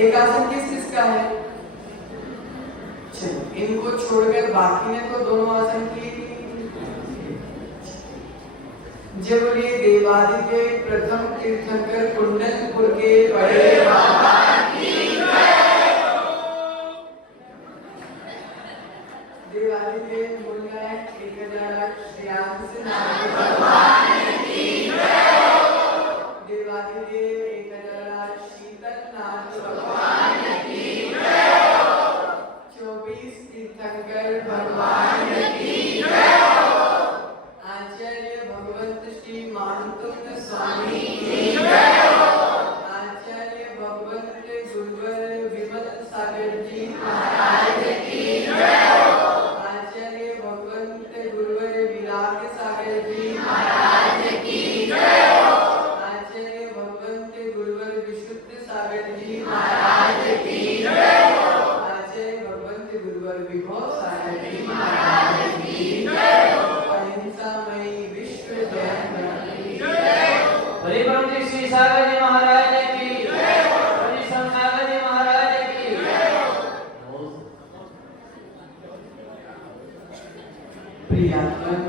एक आसन किसका है? चलो इनको छोड़कर बाकी ने तो दोनों आसन किए। जब बोलिए देवादिदेव प्रथम तीर्थंकर कुंडलपुर के बड़े बाबा की जय। देवादिदेव मुल्ला एक श्रेयांश भगवान की जय। देवादिदेव शीतलनाथ भगवान की जय। 24 तीर्थंकर भगवान की जय। आचार्य भगवंत श्री मानतुंग स्वामी की जय। आचार्य भगवंत गुरुवर विमल सागर जी महाराज की जय। आचार्य भगवंत गुरुवर विराग सागर जी महाराज की जय। आचार्य भगवंत गुरुवर विशुद्ध सागर जी महाराज की जय। आचार्य भगवंत गुरुवर विभव सागर जी महाराज की जय। अहिंसामयी विश्व जय जय। परिब्रह्म श्री सागर जी महाराज की जय। हरि सागर जी महाराज की जय। प्रियात्मन,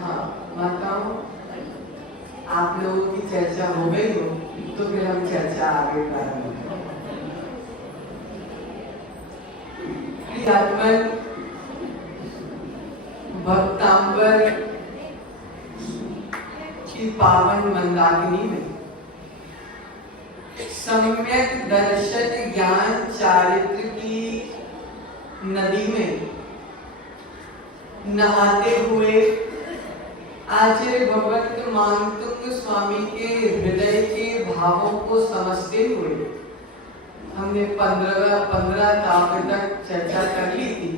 हाँ माताओं, आप लोगों की चर्चा हो गई हो तो फिर हम चर्चा आगे बढ़ाएंगे। प्रियात्मन, भक्तांबर की पावन मंदाकिनी में सम्यक दर्शन ज्ञान चारित्र की नदी में नहाते हुए आचार्य भगवंत मानतुंग स्वामी के हृदय के भावों को समझते हुए हमने 15 काव्य तक चर्चा कर ली थी।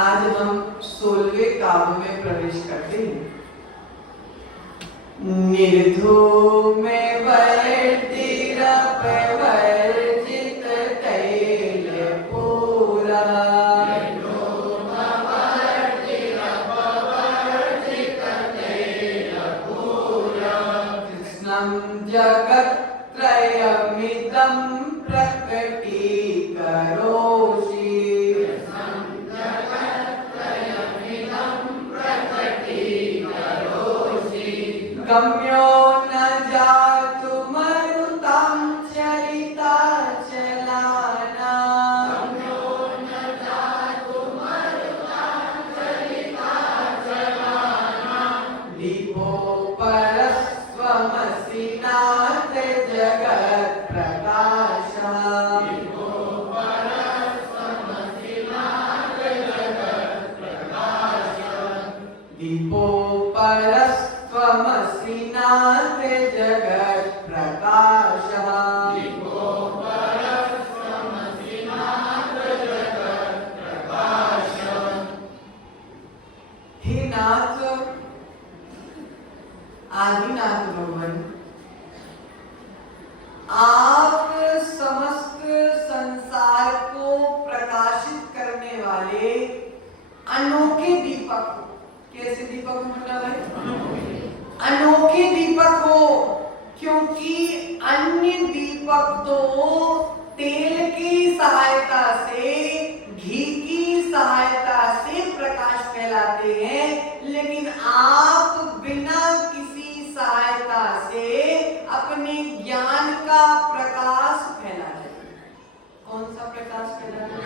आज हम 16वें काव्य में प्रवेश करते हैं। निर्धो में वर्तिरप वर्जित तैल पूरा। कृष्णं जगत्त्रयमिदं प्रकटीकरोषि। गम्यो न जातु मरुतो संसार को प्रकाशित करने वाले अनोखे दीपक हो। कैसे दीपक हो मुन्ना भाई? अनोखे दीपक हो, क्योंकि अन्य दीपक तो तेल की सहायता से, घी की सहायता से प्रकाश फैलाते हैं, लेकिन आप बिना किसी सहायता से अपने ज्ञान का प्रकाश फैला रहे हैं। कौन सा प्रकाश फैला रहे हो?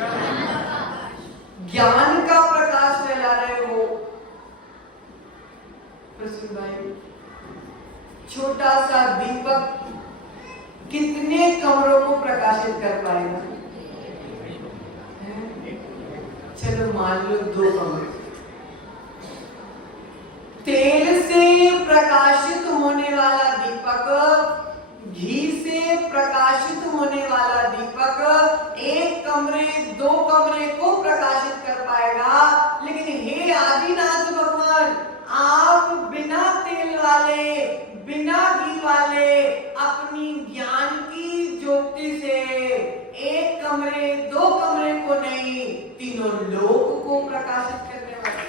ज्ञान का प्रकाश फैला रहे हो। प्रसून भाई, छोटा सा दीपक कितने कमरों को प्रकाशित कर पाएगा? चलो मान लो 2 कमरे। तेल से प्रकाशित होने वाला दीपक, घी से प्रकाशित होने वाला दीपक 1 कमरे 2 कमरे को प्रकाशित कर पाएगा, लेकिन हे आदिनाथ भगवान, आप बिना तेल वाले, बिना घी वाले अपनी ज्ञान की ज्योति से 1 कमरे 2 कमरे को नहीं, तीनों लोक को प्रकाशित करने वाले।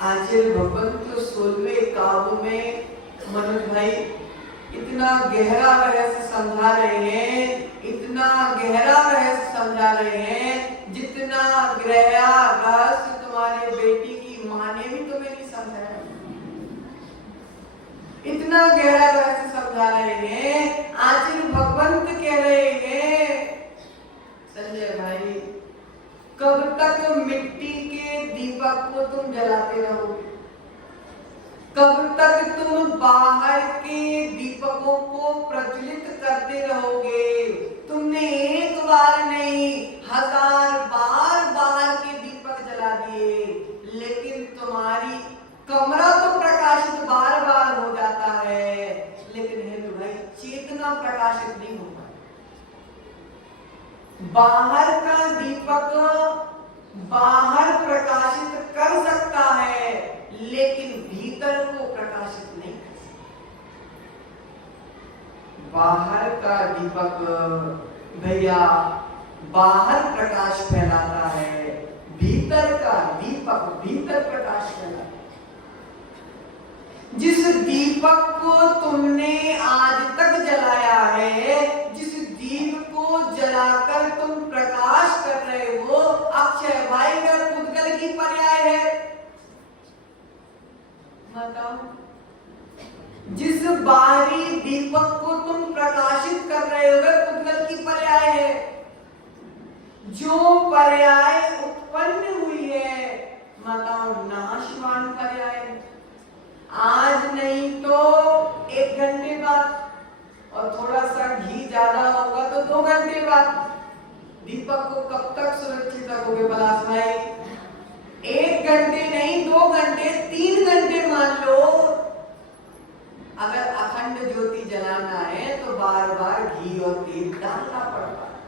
आचार्य भगवंत तो 16वें काव्य में मनोज भाई इतना गहरा रहस्य समझा रहे हैं, इतना गहरा रहस्य समझा रहे हैं, जितना गहरा रहस्य तुम्हारे बेटी की माँ ने भी तुम्हें नहीं समझाया। इतना गहरा रहस्य समझा रहे हैं। आचार्य भगवंत कह रहे हैं, संजय भाई, कब तक मिट्टी के दीपक को तुम जलाते रहोगे? कब तक तुम बाहर के दीपकों को प्रज्वलित करते रहोगे? तुमने एक बार नहीं 1000 बार बाहर के दीपक जला दिए, लेकिन तुम्हारी कमरा तो प्रकाशित बार बार हो जाता है, लेकिन हिंदू भाई चेतना प्रकाशित नहीं हो पाती। बाहर का दीपक बाहर प्रकाशित कर सकता है, लेकिन भीतर को प्रकाशित नहीं कर सकता। बाहर का दीपक भैया बाहर प्रकाश फैलाता है, भीतर का दीपक भीतर प्रकाश फैलाता है। जिस दीपक को तुमने आज तक जलाया है, जिस दीप को जलाकर तुम प्रकाश कर रहे हो, अक्षय भाई का पुद्गल की पर्याय है। बताओ, जिस बाहरी दीपक को तुम प्रकाशित कर रहे हो वह पुद्गल की पर्याय है। जो पर्याय उत्पन्न हुई है, बताओ, नाशवान पर्याय है। आज नहीं तो 1 घंटे बाद, और थोड़ा सा घी ज्यादा होगा तो 2 घंटे बाद। दीपक को कब तक सुरक्षित रखोगे पलाश भाई? 1 घंटे नहीं, 2 घंटे, 3 घंटे मान लो। अगर अखंड ज्योति जलाना है तो बार बार घी और तेल डालना पड़ता है।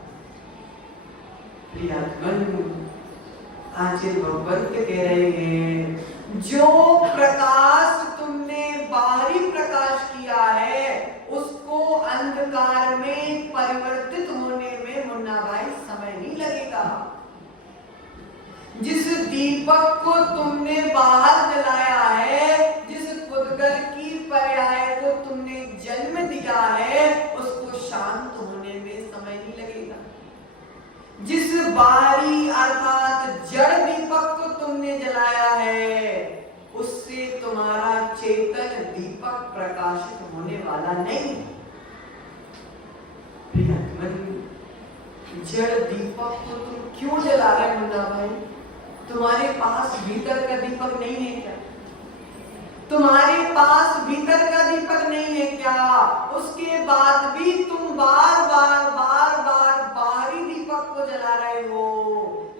आचार्य भगवंत कह रहे हैं, जो प्रकाश तुमने बाहरी प्रकाश किया है, उसको अंधकार में परिवर्तित होने में मुन्ना भाई समय नहीं लगेगा। जिस दीपक को तुमने बाहर जलाया है, जिस पुद्गल की पर्याय को तुमने जन्म दिया है, उसको शांत होने में समय नहीं लगेगा। जिस बाहरी अर्थात जड़ दीपक को तुमने जलाया है, उससे तुम्हारा चेतन दीपक प्रकाशित होने वाला नहीं। जड़ दीपक को तुम क्यों जला रहे मुन्ना भाई? तुम्हारे पास भीतर का दीपक नहीं है क्या? तुम्हारे पास भीतर का दीपक नहीं है क्या? उसके बाद भी तुम बार बार बाहरी दीपक को जला रहे हो,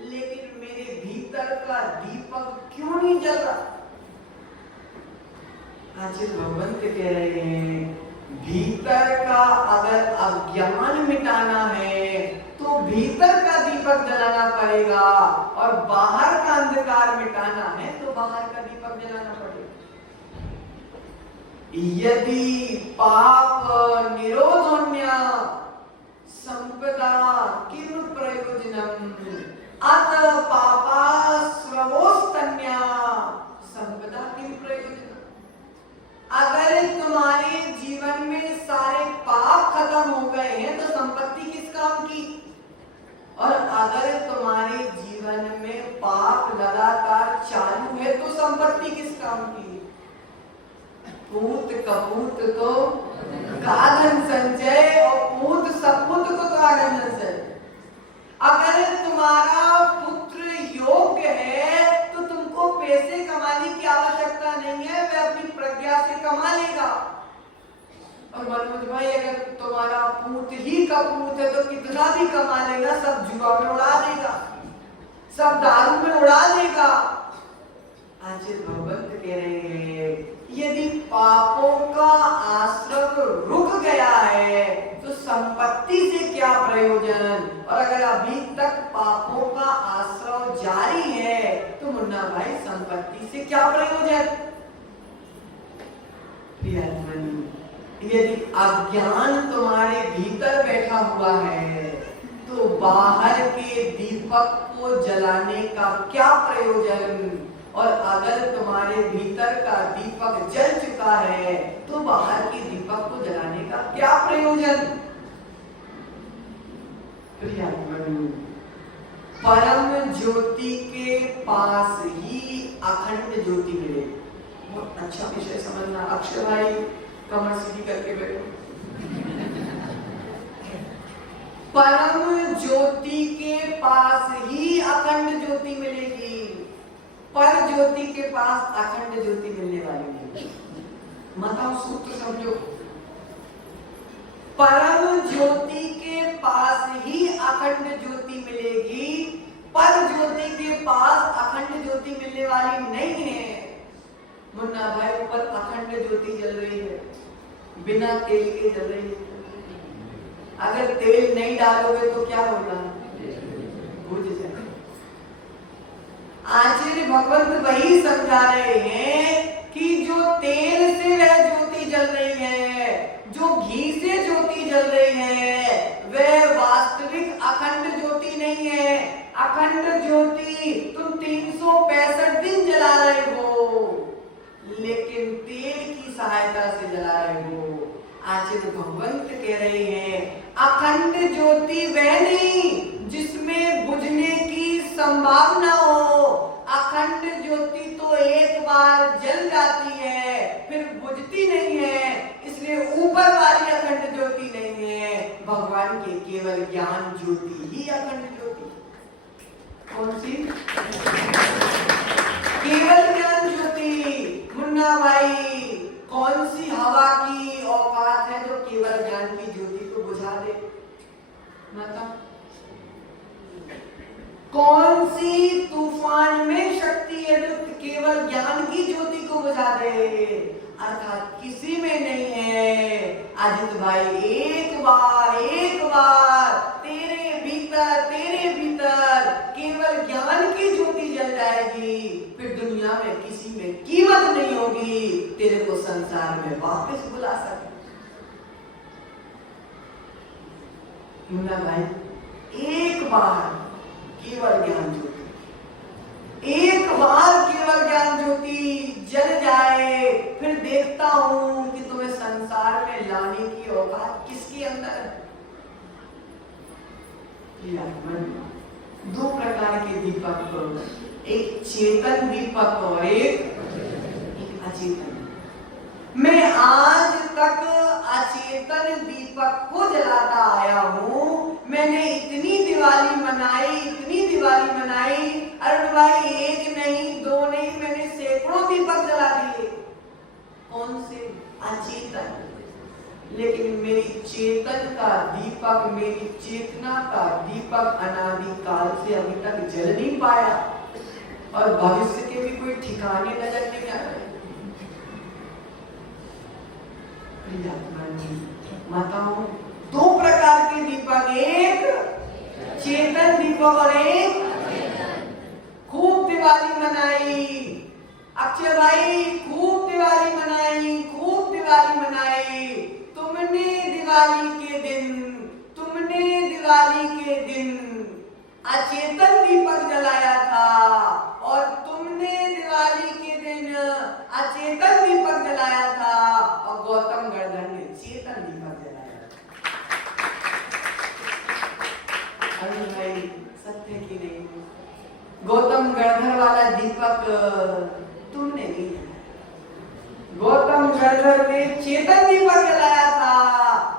लेकिन मेरे भीतर का दीपक क्यों नहीं जल रहा? आचार्य भगवंत कह रहे हैं, भीतर का अगर अज्ञान मिटाना है तो भीतर का दीपक जलाना पड़ेगा, और बाहर का अंधकार मिटाना है तो बाहर का दीपक जलाना पड़ेगा। यदि पाप निरोधोन्य संपदा किम प्रयोजनम अत पापा स्वोस्तन्या संपदा किम प्रयोजनम। अगर तुम्हारे जीवन में सारे पाप खत्म हो गए हैं तो संपत्ति किस काम की, और अगर तुम्हारे जीवन में पाप लगातार चालू है तो संपत्ति किस काम की। पूत कपूत तो गाधन संचय और पूत सपूत को तो आगन संचय। अगर तुम्हारा पुत्र योग्य है तो तुमको पैसे कमाने की आवश्यकता नहीं है, वह अपनी प्रज्ञा से कमा लेगा। और मनोज भाई अगर तुम्हारा पूत ही कपूत है तो कितना भी कमा लेगा, सब जुआ में उड़ा देगा, सब दारू में उड़ा देगा। आज भगवंत कह रहे हैं यदि पापों का आश्रव रुक गया है तो संपत्ति से क्या प्रयोजन, और अगर अभी तक पापों का आश्रव जारी है तो मुन्ना भाई संपत्ति से क्या प्रयोजन। यदि अज्ञान तुम्हारे भीतर बैठा हुआ है तो बाहर के दीपक को जलाने का क्या प्रयोजन, और अगर तुम्हारे भीतर का दीपक जल चुका है तो बाहर के दीपक को जलाने का क्या प्रयोजन। परम ज्योति के पास ही अखंड ज्योति मिले। बहुत अच्छा विषय समझना। अक्षय भाई कमर सीधी करके बैठो। परम ज्योति के पास ही अखंड ज्योति मिलेगी, पर ज्योति के पास अखंड ज्योति मिलने वाली नहीं। मतलब सूत्र समझो, परम ज्योति के पास ही अखंड ज्योति मिलेगी, पर ज्योति के पास अखंड ज्योति मिलने वाली नहीं है। मुन्ना भाई ऊपर अखंड ज्योति जल रही है, बिना तेल के जल रही है। अगर तेल नहीं डालोगे तो क्या होगा, बुझ जाएगा। आचार्य भगवंत वही समझा रहे हैं कि जो तेल से वह ज्योति जल रही है, जो घी से ज्योति जल रही है, वह वास्तविक अखंड ज्योति नहीं है। अखंड ज्योति तुम 365 दिन जला रहे हो, लेकिन तेल की सहायता से जला रहे हो। आचार्य भगवंत कह रहे हैं अखंड ज्योति वह नहीं जिसमें बुझने की संभावना हो। अखंड ज्योति तो एक बार जल जाती है फिर बुझती नहीं है, इसलिए ऊपर वाली अखंड ज्योति नहीं है। भगवान के केवल ज्ञान ज्योति ही अखंड ज्योति। कौन सी? केवल ज्ञान ज्योति। मुन्ना भाई कौन सी हवा की औकात है जो केवल ज्ञान की ज्योति को बुझा दे? मतलब कौन सी तूफान में शक्ति है जो केवल ज्ञान की ज्योति को बुझा दे? अर्थात किसी में नहीं है। अजित भाई एक बार तेरे भीतर केवल ज्ञान की ज्योति जल जाएगी, फिर दुनिया में किसी में कीमत नहीं होगी, तेरे को संसार में वापस बुला सके। मुन्ना भाई एक बार केवल ज्ञान ज्योति, एक बार केवल ज्ञान ज्योति जल जाए, फिर देखता हूं कि तुम्हें संसार में लाने की औकात किसके अंदर है। दो प्रकार के दीपक, एक चेतन दीपक और एक अचेतन। मैं आज तक अचेतन दीपक को जलाता आया हूं। मैंने इतनी दिवाली मनाई, अरुण भाई एक नहीं दो नहीं, मैंने सैकड़ों दीपक जला दिए। कौन से? अचेतन। लेकिन मेरी चेतन का दीपक, मेरी चेतना का दीपक अनादि काल से अभी तक जल नहीं पाया, और भविष्य के भी कोई ठिकाने नजर नहीं आ रहे। माताओं दो प्रकार के दीपक, एक चेतन दीपक और एक खूब दिवाली मनाई। अक्षय भाई खूब दिवाली मनाई, खूब दिवाली दिवाली मनाई, तुमने दिवाली के दिन अचेतन दीपक जलाया था, और तुमने दिवाली के दिन अचेतन दीपक जलाया था, और गौतम गणधर ने चेतन दीपक जलाया था। अरे भाई सत्य की नहीं, गौतम गणधर वाला दीपक तुमने नहीं जलाया, गौतम गणधर ने चेतन दीपक जलाया था,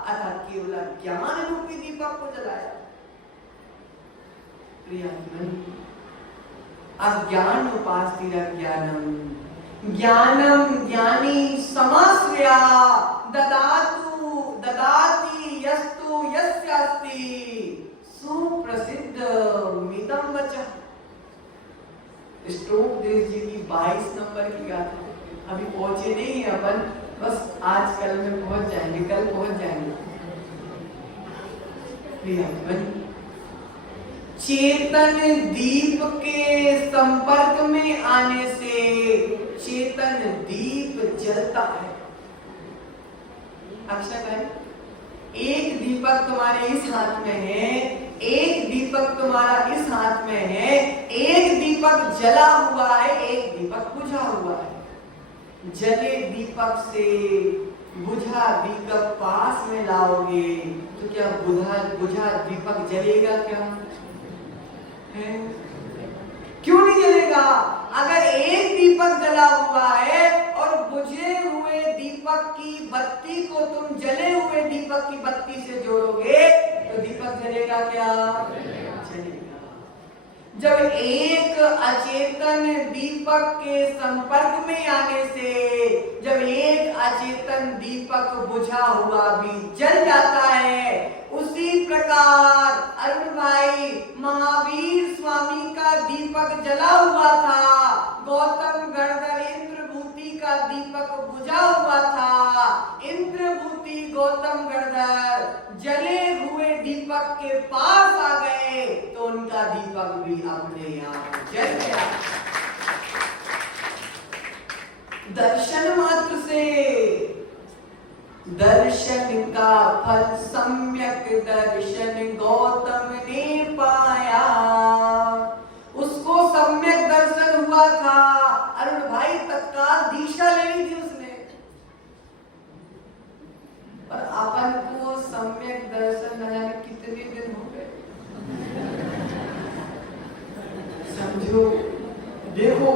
अर्थात केवल ज्ञान रूपी दीपक को जलाया। अज्ञान उपास्ति अज्ञानम, ज्ञानम ज्ञानी समाश्रया ददाति यस्तु यस्यास्ति सुप्रसिद्ध मितम वचः। स्टोक देश जी की 22 नंबर की गाथा, अभी पहुंचे नहीं है अपन, बस आज कल में पहुंच जाएंगे, कल पहुंच जाएंगे। चेतन दीप के संपर्क में आने से चेतन दीप जलता है। अक्षय भाई, एक दीपक तुम्हारे इस हाथ में है, एक दीपक तुम्हारा इस हाथ में है, एक दीपक जला हुआ है, एक दीपक बुझा हुआ है। जले दीपक से बुझा दीपक पास में लाओगे तो क्या बुझा दीपक जलेगा क्या? है? क्यों नहीं जलेगा? अगर एक दीपक जला हुआ है और बुझे हुए दीपक की बत्ती को तुम जले हुए दीपक की बत्ती से जोड़ोगे तो दीपक जलेगा क्या? जलेगा। जब एक अचेतन दीपक के संपर्क में आने से, जब एक अचेतन दीपक बुझा हुआ भी जल जाता है, उसी प्रकार अरुण भाई महावीर स्वामी का दीपक जला हुआ था, गौतम गणधर इंद्रभूति का दीपक बुझा हुआ था। इंद्रभूति गौतम गणधर जले हुए दीपक के पास आ गए तो उनका दीपक भी अपने आप जल गया। दर्शन मात्र से, दर्शन का फल सम्यक दर्शन गौतम ने पाया। उसको सम्यक दर्शन हुआ था। अरुण भाई तत्काल दीक्षा लेनी थी उसने, पर अपन को सम्यक दर्शन न जाने कितने दिन हो गए। समझो, देखो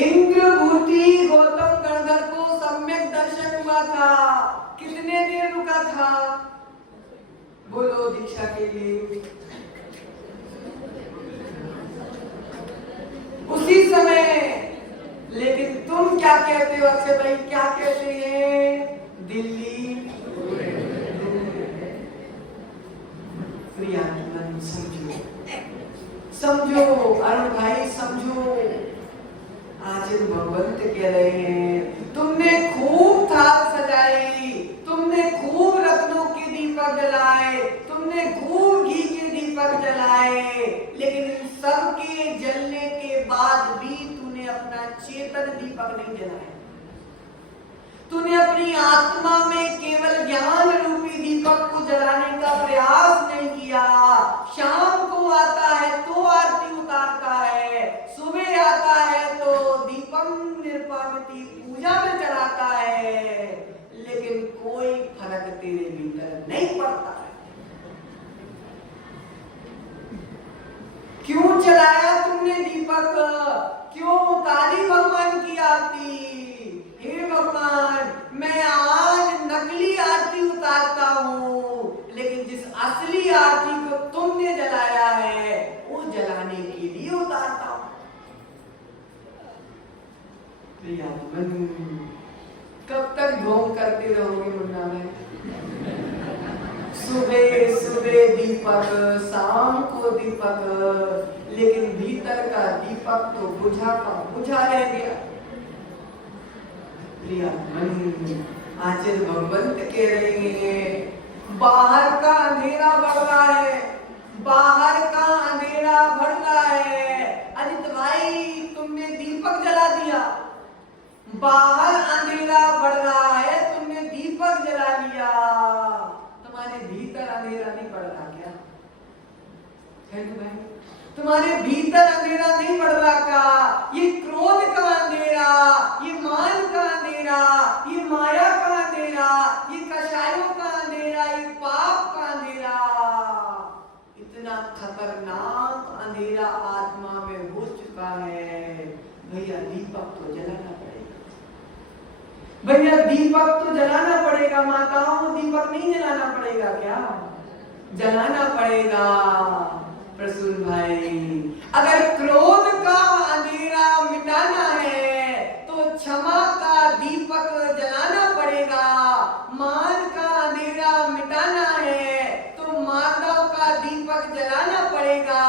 इंद्रभूति गौतम गणधर को सम्यक दर्शन हुआ था, कितने देर रुका था? बोलो दीक्षा के लिए। उसी समय। लेकिन तुम क्या कहते हो अक्षय भाई, क्या कहते हैं? दिल्ली प्रियानंद। समझो अरुण भाई, समझो। आज भगवंत कह रहे हैं तुमने खूब थाल सजाई, तुमने खूब रत्नों के दीपक जलाए, तुमने खूब घी के दीपक जलाए, लेकिन इन सब के जलने के बाद भी तूने अपना चेतन दीपक नहीं जलाया। तूने अपनी आत्मा में केवल ज्ञान रूपी दीपक को जलाने का प्रयास नहीं किया। शाम को आता है तो आरती उतारता है, सुबह आता है तो दीपम निर्पामिति पूजा में चढ़ाता है, लेकिन कोई फर्क तेरे भीतर नहीं पड़ता है। क्यों चलाया तुमने दीपक? क्यों उतारी भगवान की आरती? हे भगवान, मैं आज नकली आरती उतारता हूँ, लेकिन जिस असली आरती को तुमने जलाया है वो जलाने के लिए उतारता हूँ। कब तक ढोंग करते रहोगे मुन्ना में? सुबह सुबह दीपक, शाम को दीपक, लेकिन भीतर का दीपक तो बुझा का बुझा रह गया। आचार्य भगवंत कह रहे हैं बाहर का अंधेरा बढ़ रहा है, बाहर का अंधेरा बढ़ रहा है। अनित भाई तुमने दीपक जला दिया, बाहर अंधेरा बढ़ रहा है, तुमने दीपक जला लिया, तुम्हारे भीतर अंधेरा नहीं बढ़ रहा क्या? है ना भाई? तुम्हारे भीतर अंधेरा नहीं बढ़ रहा का? ये क्रोध का अंधेरा, ये मान का अंधेरा, ये माया का अंधेरा, ये कषायों का अंधेरा, ये पाप का अंधेरा, इतना खतरनाक अंधेरा आत्मा में हो चुका है। भैया दीपक तो जलाना पड़ेगा, भैया दीपक तो जलाना पड़ेगा। माताओं, दीपक नहीं जलाना पड़ेगा क्या? जलाना पड़ेगा। प्रसून भाई, अगर क्रोध का अंधेरा मिटाना है तो क्षमा का दीपक जलाना पड़ेगा। मान का अंधेरा मिटाना है तो माधव का दीपक जलाना पड़ेगा।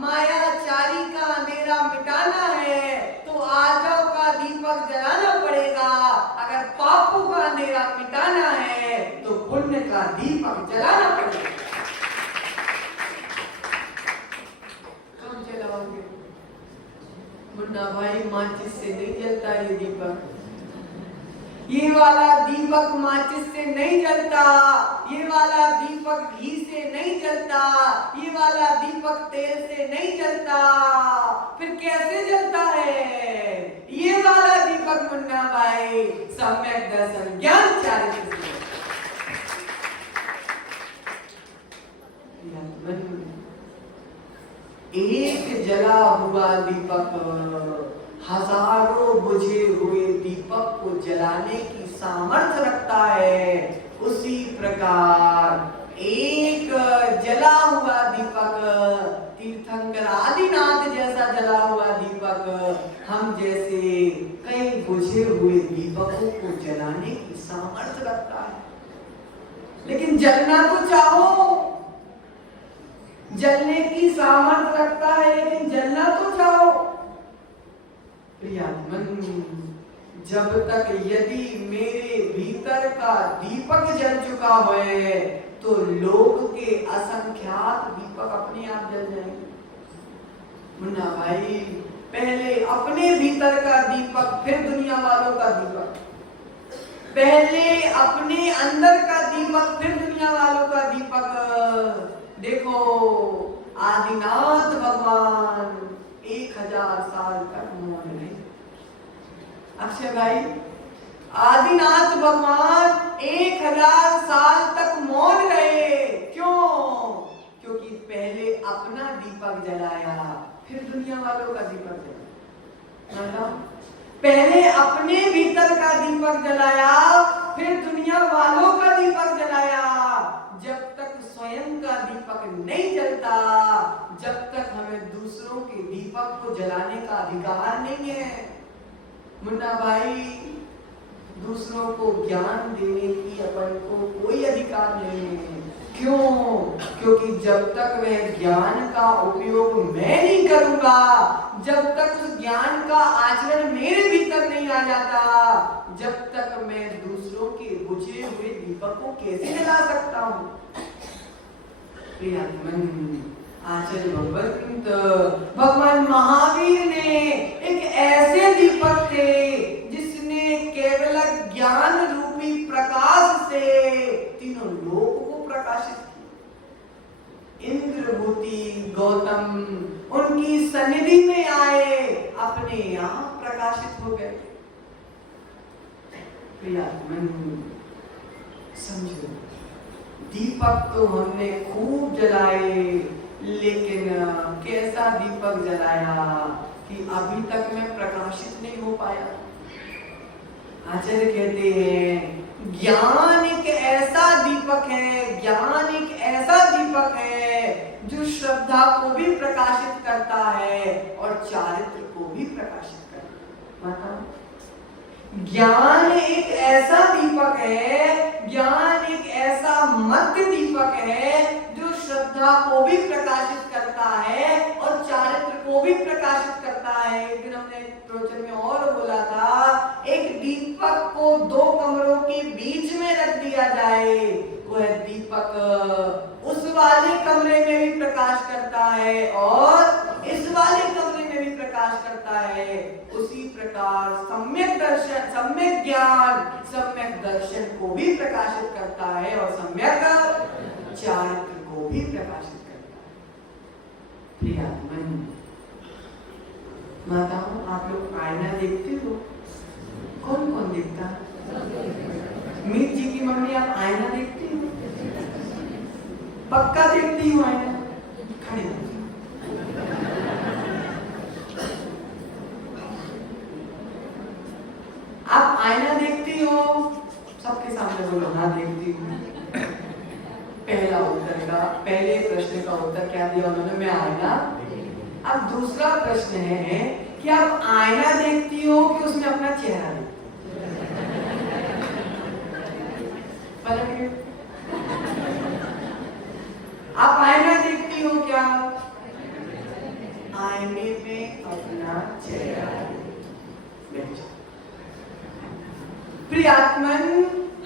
मायाचारी का अंधेरा मिटाना है तो आजव का दीपक जलाना पड़ेगा। अगर पापों का अंधेरा मिटाना है तो पुण्य का दीपक जलाना पड़ेगा। मुन्ना भाई, माचिस से नहीं जलता ये दीपक, ये वाला दीपक माचिस से नहीं जलता, ये वाला दीपक घी से नहीं जलता, ये वाला दीपक तेल से नहीं जलता। फिर कैसे जलता है ये वाला दीपक? मुन्ना भाई, सम्यक दर्शन ज्ञान चारित्र से। एक जला हुआ दीपक हजारों बुझे हुए दीपक को जलाने की सामर्थ्य रखता है। उसी प्रकार एक जला हुआ दीपक, तीर्थंकर आदिनाथ जैसा जला हुआ दीपक, हम जैसे कई बुझे हुए दीपकों को जलाने की सामर्थ्य रखता है। लेकिन जलना तो चाहो, जलने की सामर्थ्य रखता है, लेकिन जलना तो चाहो। प्रियात्मन, जब तक यदि मेरे भीतर का दीपक जल चुका है तो लोक के असंख्यात दीपक अपने आप जल जाएंगे। मुन्ना भाई, पहले अपने भीतर का दीपक, फिर दुनिया वालों का दीपक। पहले अपने अंदर का दीपक, फिर दुनिया वालों का दीपक। देखो, आदिनाथ भगवान 1000 साल तक मौन रहे। अक्षय भाई, आदिनाथ भगवान 1000 साल तक मौन रहे। क्यों? क्योंकि पहले अपना दीपक जलाया, फिर दुनिया वालों का दीपक जलाया। पहले अपने भीतर का दीपक जलाया, फिर दुनिया वालों का दीपक जलाया। जब तक स्वयं का दीपक नहीं जलता, जब तक हमें दूसरों के दीपक को जलाने का अधिकार नहीं है। मुन्ना भाई, दूसरों को ज्ञान देने की अपन को कोई अधिकार नहीं है। क्यों? क्योंकि जब तक वह ज्ञान का उपयोग मैं नहीं करूंगा, जब तक उस ज्ञान का आचरण मेरे भीतर नहीं आ जाता, जब तक मैं दूसरों के बुझे हुए दीपक को कैसे जला सकता हूँ? आचार्य भगवान महावीर ने एक ऐसे दीपक थे जिसने केवल ज्ञान रूपी प्रकाश से तीनों लोक को प्रकाशित किया। इंद्रभूति गौतम उनकी सन्निधि में आए, अपने आप प्रकाशित हो गए। समझो, दीपक तो हमने खूब जलाए, लेकिन कैसा दीपक जलाया कि अभी तक मैं प्रकाशित नहीं हो पाया। आचार्य कहते हैं, ज्ञान एक ऐसा दीपक है, ज्ञान एक ऐसा दीपक है जो श्रद्धा को भी प्रकाशित करता है और चारित्र को भी प्रकाशित करता है। ज्ञान एक ऐसा दीपक है, ज्ञान एक ऐसा मध्य दीपक है जो श्रद्धा को भी प्रकाशित करता है और चारित्र को भी प्रकाशित करता है। एक दिन हमने प्रवचन में और बोला था, एक दीपक को 2 कमरों के बीच में रख दिया जाए, वह दीपक उस वाले कमरे में भी प्रकाश करता है और इस वाले कमरे में भी प्रकाश प्रकाश करता है, उसी प्रकार सम्यक दर्शन, सम्यक ज्ञान सम्यक दर्शन को भी प्रकाशित करता है और सम्यक चारित्र को भी प्रकाशित करता है। प्रियात्मन माताओं, आप लोग आईना देखते हो? कौन कौन देखता है? मीत जी की मम्मी, आप आईना देखती हो? पक्का देखती हूँ आईना। खड़े हो। आप आईना देखती हो? सबके सामने बोलो हाँ देखती हूँ। पहला उत्तर का, पहले प्रश्न का उत्तर क्या दिया उन्होंने? मैं आईना। अब दूसरा प्रश्न है कि आप आईना देखती हो कि उसमें अपना चेहरा देखती हो? आप आईना देखती हो क्या? आईने में अपना चेहरा। प्रियात्मन,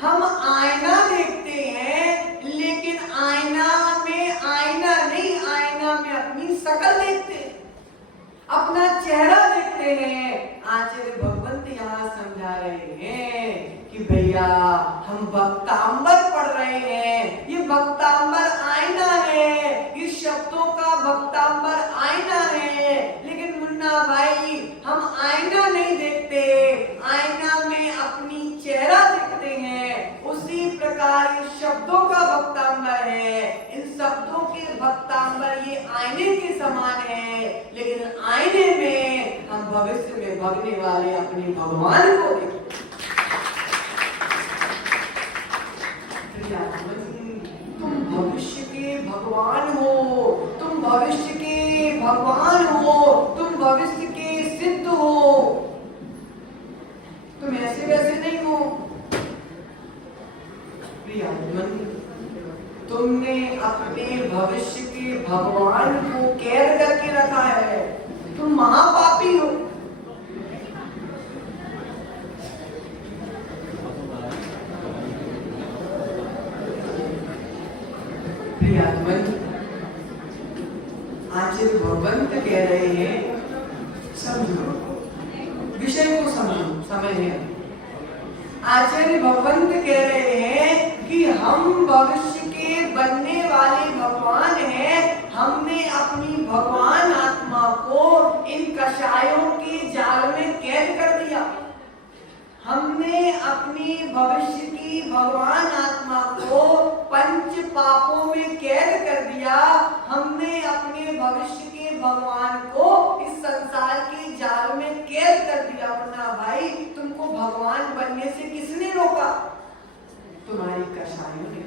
हम आईना देखते हैं, लेकिन आईना में आईना नहीं, आईना में अपनी शकल देखते हैं, अपना चेहरा देखते हैं। आचार्य भगवंत यहाँ समझा रहे हैं कि भैया हम भक्तांबर पढ़ रहे हैं, ये भक्तांबर आईना है, इस शब्दों का भक्तांबर आईना है। लेकिन मुन्ना भाई, हम आईना नहीं देखते, आईना में अपनी चेहरा देखते हैं। उसी प्रकार इस शब्दों का भक्तांबर है, इन शब्दों के भक्तांबर ये आईने के समान है, लेकिन आईने में हम भविष्य में भगने वाले अपने भगवान को देखते हैं। तुम भविष्य के भगवान हो, तुम भविष्य के भगवान हो, तुम भविष्य के सिद्ध हो, तुम ऐसे वैसे नहीं हो। प्रियात्मन, तुमने अपने भविष्य के भगवान को कैद करके रखा है, तुम महापापी हो। प्रियात्मन, आचार्य भगवंत कह रहे हैं, समझो विषय को, समझो, समय है। आचार्य भगवंत कह रहे हैं कि हम भविष्य के बनने वाले भगवान हैं। हमने अपनी भगवान आत्मा को इन कषायों के जाल में कैद कर दिया। हमने अपनी भविष्य की भगवान आत्मा को पंच पापों में कैद कर दिया। हमने अपने भविष्य के भगवान को इस संसार के जाल में कैद कर दिया। वरना भाई, तुमको भगवान बनने से किसने रोका? तुम्हारी कषायों ने।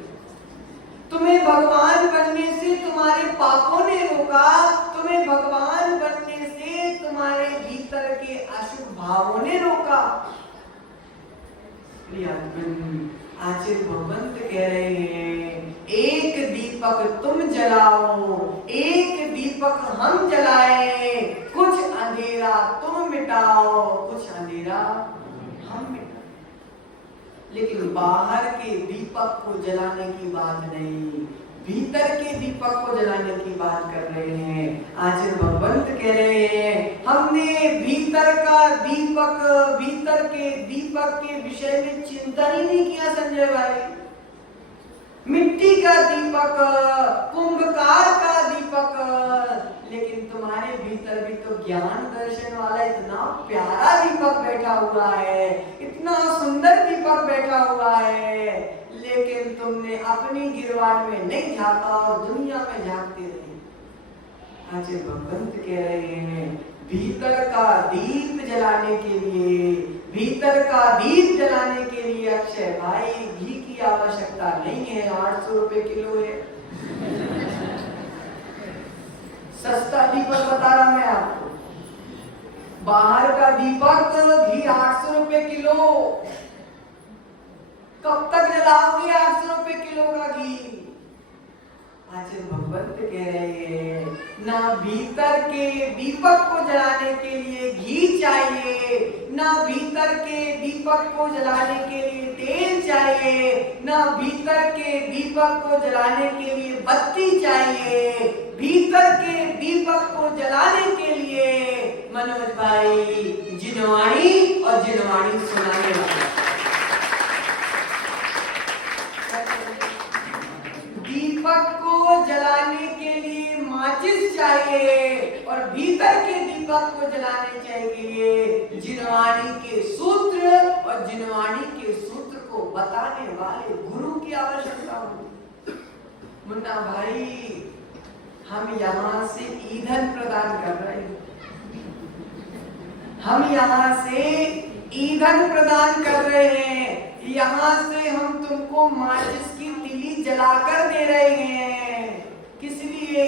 तुम्हें भगवान बनने से तुम्हारे पापों ने रोका। तुम्हें भगवान बनने से तुम्हारे भीतर के अशुभ भावों ने रोका। आचार्य भगवंत कह रहे हैं, एक दीपक तुम जलाओ, एक दीपक हम जलाए, कुछ अंधेरा तुम मिटाओ, कुछ अंधेरा हम मिटाओ। लेकिन बाहर के दीपक को जलाने की बात नहीं, भीतर के दीपक को जलाने की बात कर रहे हैं। आचार्य भगवंत कह रहे हैं, हमने भीतर का दीपक, भीतर के दीपक के विषय में चिंतन ही नहीं किया संजय भाई। मिट्टी का दीपक, कुंभकार का दीपक, लेकिन तुम्हारे भीतर भी तो ज्ञान दर्शन वाला इतना प्यारा दीपक बैठा हुआ है, इतना सुंदर दीपक बैठा हुआ है, लेकिन तुमने अपनी गिरवाड़ में नहीं झांका और दुनिया में झांकते रहे। आचार्य भगवंत कह रहे हैं, भीतर का दीप जलाने के लिए, भीतर का दीप जलाने के लिए अक्षय भाई घी की आवश्यकता नहीं है। 800 रुपए किलो है, सस्ता दीपक बता रहा मैं आपको। बाहर का दीपक घी 800 रुपए किलो। कब तक जलाओगे 800 रुपए किलो का घी? आचार्य भगवंत कह रहे हैं, ना भीतर के दीपक को जलाने के लिए घी चाहिए, ना भीतर के दीपक को जलाने के लिए तेल चाहिए, ना भीतर के दीपक को जलाने के लिए बत्ती चाहिए। भीतर के दीपक को जलाने के लिए मनोज भाई जिनवाणी और जिनवाणी सुनाने वाले। दीपक को जलाने के लिए माचिस चाहिए और भीतर के दीपक को जलाने चाहिए जिनवाणी के सूत्र, और जिनवाणी के सूत्र को बताने वाले गुरु की आवश्यकता होती। मुन्ना भाई, हम यहाँ से ईंधन प्रदान कर रहे हैं, हम यहाँ से ईंधन प्रदान कर रहे हैं, यहाँ से हम तुमको माचिस की तीली जलाकर दे रहे हैं। किस लिए?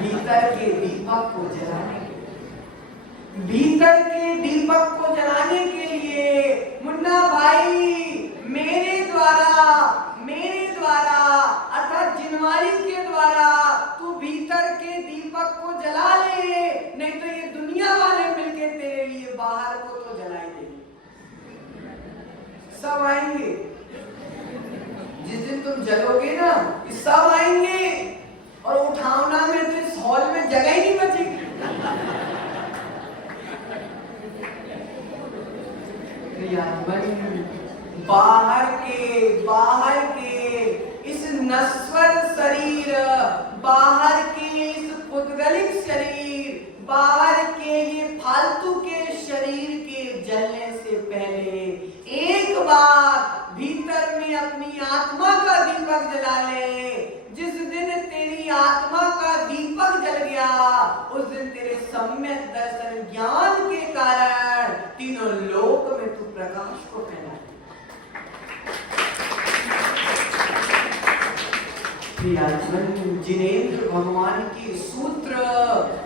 भीतर के दीपक को जलाने, भीतर के दीपक को जलाने के लिए। मुन्ना भाई, मेरे द्वारा अर्थात जिनवाणी के द्वारा तू भीतर के दीपक को जला ले, नहीं तो ये दुनिया वाले मिलके तेरे लिए बाहर को तो जलाएंगे। सब आएंगे जिस दिन तुम जलोगे ना, सब आएंगे और उठावना में तो इस हॉल में जगह ही नहीं बचेगी। बाहर के इस नश्वर शरीर, बाहर के इस पुद्गलिक शरीर, बाहर के ये फालतू के शरीर के जलने से पहले एक बार भीतर में अपनी आत्मा का दीपक जला ले। जिस दिन तेरी आत्मा का दीपक जल गया, उस दिन तेरे सम्यक दर्शन ज्ञान के कारण तीनों लोक में तू प्रकाश को फैला। जिनेंद्र भगवान के सूत्र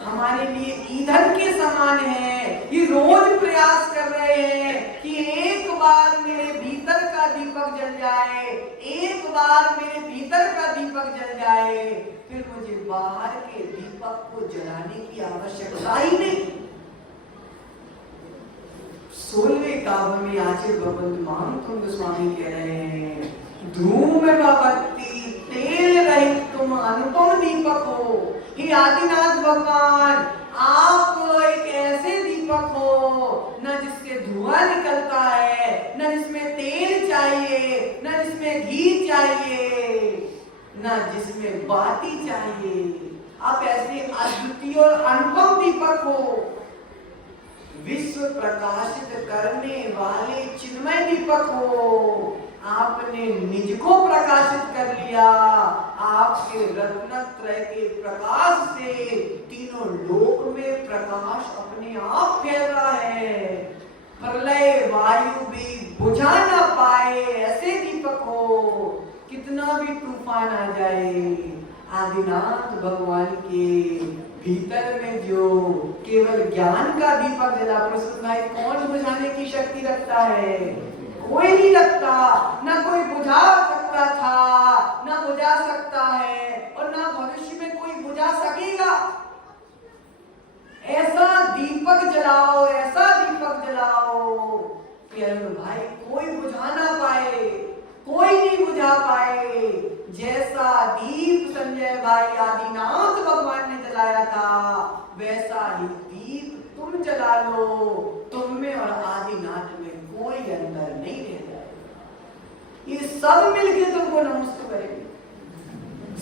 हमारे लिए ईंधन के समान है। ये रोज प्रयास कर रहे हैं कि एक बार मेरे भीतर का दीपक जल जाए, एक बार मेरे भीतर का दीपक जल जाए, फिर मुझे बाहर के दीपक को जलाने की आवश्यकता ही नहीं। 16वें काव्य में आचार्य भगवंत महामंतुंग स्वामी कह रहे हैं, धूम बत्ती तेल रहित तुम अनुपम दीपक हो। हे आदिनाथ भगवान, आप एक ऐसे दीपक हो न जिससे धुआं निकलता है, न जिसमें तेल चाहिए, न जिसमें घी चाहिए, न जिसमें बाती चाहिए। आप ऐसे अद्वितीय और अनुपम दीपक हो, विश्व प्रकाशित करने वाले चिन्मय दीपक हो। आपने निज को प्रकाशित कर लिया। आपके रत्नत्रय के प्रकाश से तीनों लोक में प्रकाश अपने आप फैल रहा है। प्रलय वायु भी बुझा ना पाए ऐसे दीपक हो। कितना भी तूफान आ जाए, आदिनाथ भगवान के भीतर में जो केवल ज्ञान का दीपक जला, प्रसूत भाई, कौन बुझाने की शक्ति रखता है? कोई नहीं रखता। ना कोई बुझा सकता था, ना बुझा सकता है, और ना भविष्य में कोई बुझा सकेगा। ऐसा दीपक जलाओ, ऐसा दीपक जलाओ कि भाई कोई बुझा ना पाए, कोई नहीं बुझा पाए। जैसा दीप संजय भाई आदिनाथ भगवान ने जलाया था, वैसा ही दीप तुम जला लो। तुम में और आदिनाथ में कोई अंतर नहीं रह जाएगा। ये सब मिलकर तुमको नमस्ते करेंगे,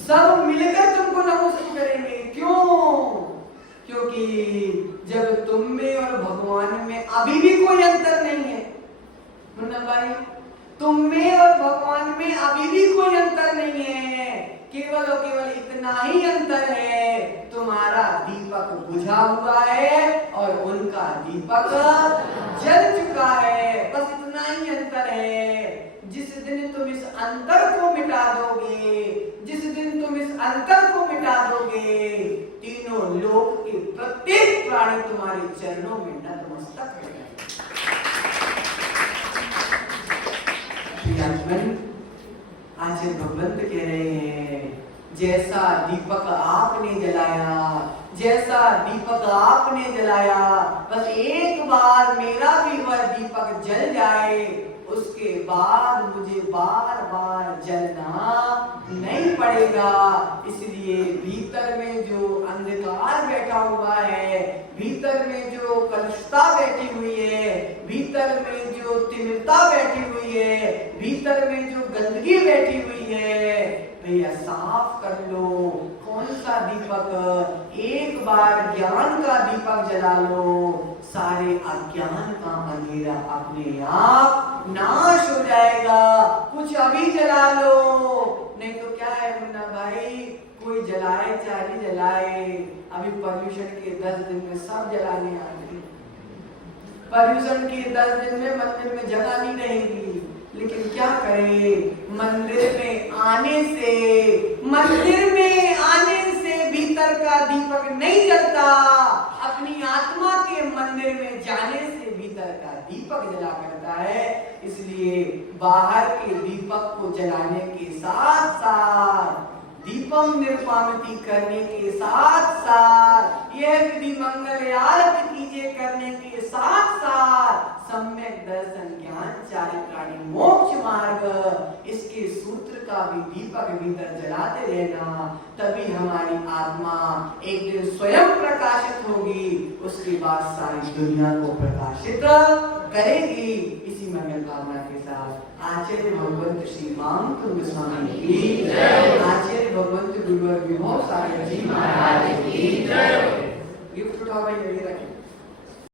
सब मिलकर तुमको नमस्ते करेंगे। क्यों? क्योंकि जब तुम में और भगवान में अभी भी कोई अंतर नहीं है मुन्ना भाई, तुम में और भगवान में अभी भी कोई अंतर नहीं है। केवल और केवल इतना ही अंतर है, तुम्हारा दीपक बुझा हुआ है और उनका दीपक जल चुका है। बस इतना ही अंतर है। जिस दिन तुम इस अंतर को मिटा दोगे, जिस दिन तुम इस अंतर को मिटा दोगे, तीनों लोक के प्रत्येक प्राणी तुम्हारे चरणों में नतमस्तक हो जाएगा। आचार्य भगवंत कह रहे हैं, जैसा दीपक आपने जलाया, जैसा दीपक आपने जलाया, बस एक बार मेरा भी वह दीपक जल जाए उसके बाद मुझे बार बार जलना नहीं पड़ेगा। इसलिए भीतर में जो अंधकार बैठा हुआ है, भीतर में जो कलुषता बैठी हुई है, भीतर में जो तिमिरता बैठी हुई है, भीतर में जो गंदगी बैठी हुई है, भैया साफ कर लो। कौन सा दीपक? एक बार ज्ञान का दीपक जला लो, सारे अज्ञान का अंधेरा अपने आप नाश हो जाएगा। कुछ अभी जला लो, नहीं तो क्या है मुन्ना भाई, कोई जलाए चाहे जलाए, अभी पर्यूषण के 10 दिन में सब जलाने आएंगे। पर्यूषण के 10 दिन में मंदिर में जगह नहीं रहेगी, लेकिन क्या करें, मंदिर में आने से भीतर का दीपक नहीं जलता। अपनी आत्मा के मंदिर में जाने से भीतर का दीपक जला करता है। इसलिए बाहर के दीपक को जलाने के साथ साथ, दीपम निर्पामिति करने के साथ साथ, यह विधि मंगल आरती कीजिए करने के साथ साथ, सम्यक दर्शन ज्ञान चारित्राणी मोक्ष मार्ग, इसके सूत्र का भी दीपक भीतर जलाते रहना। तभी हमारी आत्मा एक दिन स्वयं प्रकाशित होगी, उसके बाद सारी दुनिया को प्रकाशित करेगी। इसी मंगल कामना के साथ आचार्य भगवंत श्री मानतुंग स्वामी की जय, आचार्य भगवंत गुरुवर विभव सागर जी महाराज की जय। गिफ्ट उठाओ भाई।